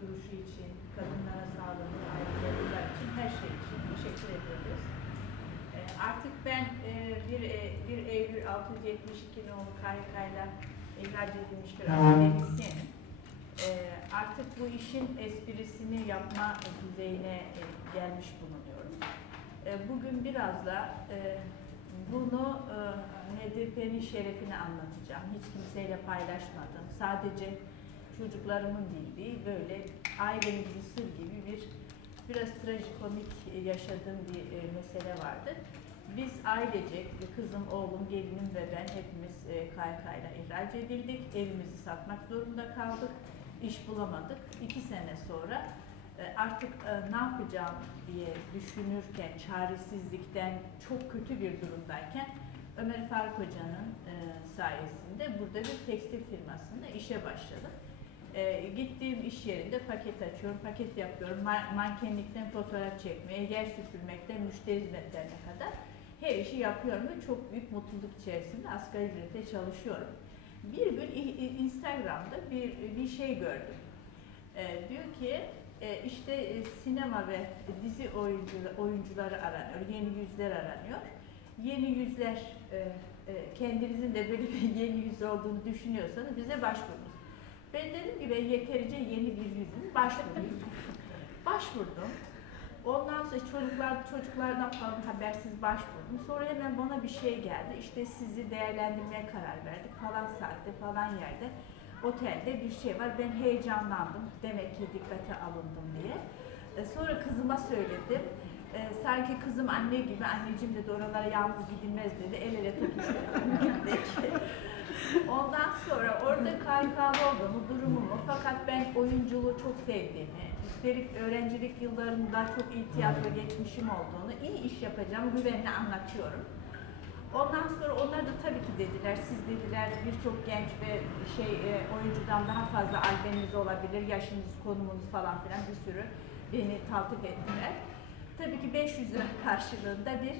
duruşu için, kadınlara sağladığı ayrıcalıklar için, her şey için teşekkür ediyoruz. E, artık ben e, bir, e, 1 Eylül 672 nolu KHK'yla ihraç edilmiş bir akademisyenim. E, artık bu işin esprisini yapma düzeyine e, gelmiş bulunuyorum. E, bugün biraz da e, bunu e, HDP'nin şerefini anlatacağım. Hiç kimseyle paylaşmadım. Sadece çocuklarımın bildiği böyle ailemizin sır gibi bir biraz trajikomik yaşadığım bir e, mesele vardı. Biz ailecek, kızım, oğlum, gelinim ve ben hepimiz e, KYK ile ihraç edildik. Evimizi satmak zorunda kaldık. İş bulamadık. İki sene sonra e, artık ne yapacağım diye düşünürken, çaresizlikten çok kötü bir durumdayken Ömer Faruk Hoca'nın sayesinde burada bir tekstil firmasında işe başladım. E, gittiğim iş yerinde paket açıyorum, paket yapıyorum. Ma- mankenlikten fotoğraf çekmeye, yer süpürmekten müşteri hizmetlerine kadar her işi yapıyorum ve çok büyük mutluluk içerisinde asgari ücretle çalışıyorum. Bir gün Instagram'da bir, bir şey gördüm. E, diyor ki e, işte e, sinema ve dizi oyuncuları, oyuncuları aranıyor, yeni yüzler aranıyor. Yeni yüzler, e, e, kendinizin de böyle bir yeni yüz olduğunu düşünüyorsanız bize başvurunuz. Ben dedim ki ben yeterince yeni bir yüzüm, başvurayım. Başvurdum. Ondan sonra çocuklar, çocuklardan falan habersiz başvurdum. Sonra hemen bana bir şey geldi. İşte sizi değerlendirmeye karar verdik falan saatte falan yerde otelde bir şey var. Ben heyecanlandım. Demek ki dikkate alındım diye. E, Sonra kızıma söyledim. E, sanki kızım anne gibi, anneciğim dedi oralara yalnız gidilmez dedi. El ele tutuştuk. Ondan sonra orada KYK'lı olduğumu, durumumu fakat ben oyunculuğu çok sevdiğimi, üstelik öğrencilik yıllarında çok iyi tiyatro geçmişim olduğunu, iyi iş yapacağımı güvenle anlatıyorum. Ondan sonra onlar da tabii ki dediler, siz dediler birçok genç ve şey e, oyuncudan daha fazla albeniz olabilir, yaşınız, konumunuz falan filan bir sürü beni taltif ettiler. Tabii ki 500 lira karşılığında bir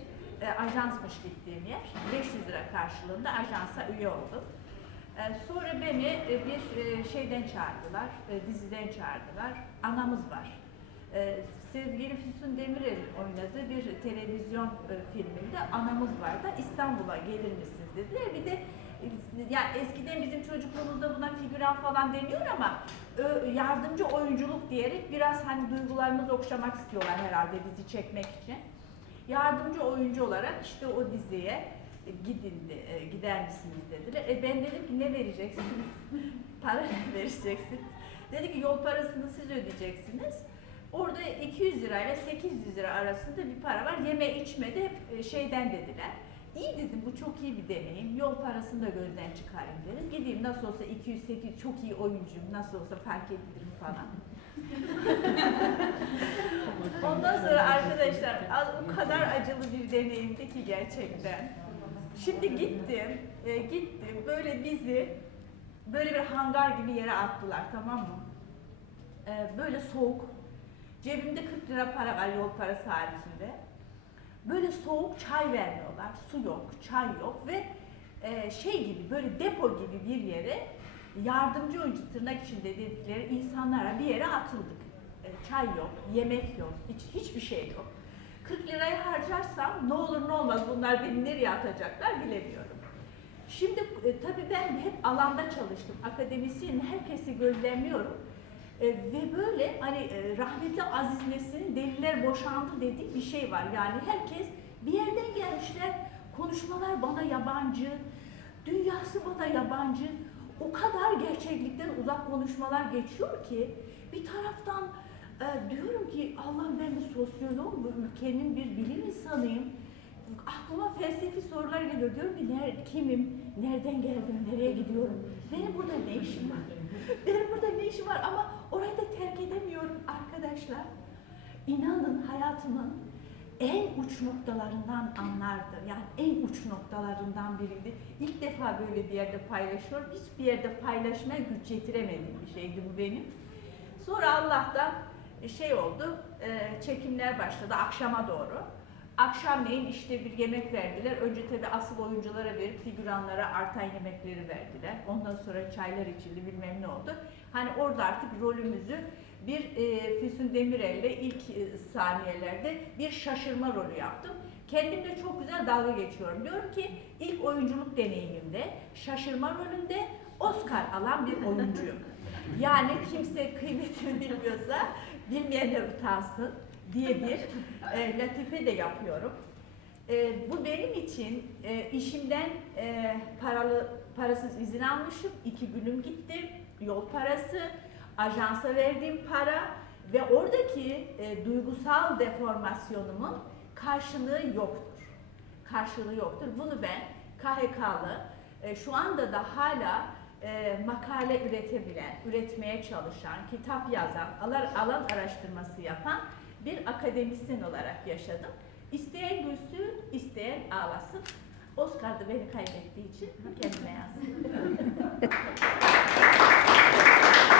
e, ajansmış gittiğim yer. 500 lira karşılığında ajansa üye oldum. E, sonra beni e, bir e, şeyden çağırdılar, e, diziden çağırdılar. Anamız var. E, sevgili Füsun Demirel'in oynadığı bir televizyon filminde anamız var da İstanbul'a gelir misiniz dediler. Bir de ya eskiden bizim çocukluğumuzda buna figüran falan deniyor ama yardımcı oyunculuk diyerek biraz hani duygularımızı okşamak istiyorlar herhalde dizi çekmek için. Yardımcı oyuncu olarak işte o diziye gidin de- e, gider misiniz dediler. E ben dedim ki ne vereceksiniz? Para ne vereceksiniz? Dedi ki yol parasını siz ödeyeceksiniz. Orada 200 lirayla 800 lira arasında bir para var. Yeme içme de hep e, şeyden dediler. İyi dedim bu çok iyi bir deneyim. Yol parasını da gözden çıkarayım dedim. Gideyim nasıl olsa 208 çok iyi oyuncuyum. Nasıl olsa fark edilirim falan. Ondan sonra arkadaşlar o kadar acılı bir deneyimdi ki gerçekten. Şimdi gittim, e, gittim böyle bizi böyle bir hangar gibi yere attılar tamam mı? E, böyle soğuk. Cebimde 40 lira para var yol parası haricinde. Böyle soğuk çay vermiyorlar. Su yok, çay yok ve e, şey gibi böyle depo gibi bir yere yardımcı oyuncu tırnak içinde dedikleri insanlara bir yere atıldık. E, çay yok, yemek yok, hiç hiçbir şey yok. 40 lirayı harcarsam ne olur ne olmaz bunlar beni nereye atacaklar bilemiyorum. Şimdi e, tabii ben hep alanda çalıştım. Akademisyenim, herkesi gözlemliyorum. E, ve böyle hani e, rahmetli Aziz Nesin'in deliler boşandı dediği bir şey var. Yani herkes bir yerden gelmişler, konuşmalar bana yabancı, dünyası bana yabancı. O kadar gerçeklikten uzak konuşmalar geçiyor ki bir taraftan e, diyorum ki Allah'ım ben bir sosyoloğum, bu ülkenin bir bilim insanıyım. Aklıma felsefi sorular geliyor. Diyorum ki ner, kimim, nereden geldim, nereye gidiyorum? Benim burada ne işim var? Benim burada ne işim var ama orayı da terk edemiyorum arkadaşlar. İnanın hayatımın en uç noktalarından anlardı. Yani en uç noktalarından biriydi. İlk defa böyle bir yerde paylaşıyorum. Hiçbir yerde paylaşmaya güç yetiremediğim bir şeydi bu benim. Sonra Allah'tan şey oldu, e, çekimler başladı akşama doğru. Akşamleyin işte bir yemek verdiler. Önce tabii asıl oyunculara verip figüranlara artan yemekleri verdiler. Ondan sonra çaylar içildi bilmem ne oldu. Hani orada artık rolümüzü bir e, Füsun Demirel'le ilk e, saniyelerde bir şaşırma rolü yaptım. Kendimle çok güzel dalga geçiyorum. Diyorum ki ilk oyunculuk deneyimimde şaşırma rolünde Oscar alan bir oyuncuyum. Yani kimse kıymetini bilmiyorsa bilmeyenler utansın diye bir e, latife de yapıyorum. E, bu benim için e, işimden e, paralı parasız izin almışım. iki günüm gitti. Yol parası, ajansa verdiğim para ve oradaki e, duygusal deformasyonumun karşılığı yoktur. Karşılığı yoktur. Bunu ben KHK'lı e, şu anda da hala e, makale üretebilen, üretmeye çalışan, kitap yazan, alan, alan araştırması yapan bir akademisyen olarak yaşadım. İsteyen gülsün, isteyen ağlasın. Oscar da beni kaybettiği için kendime yazdım.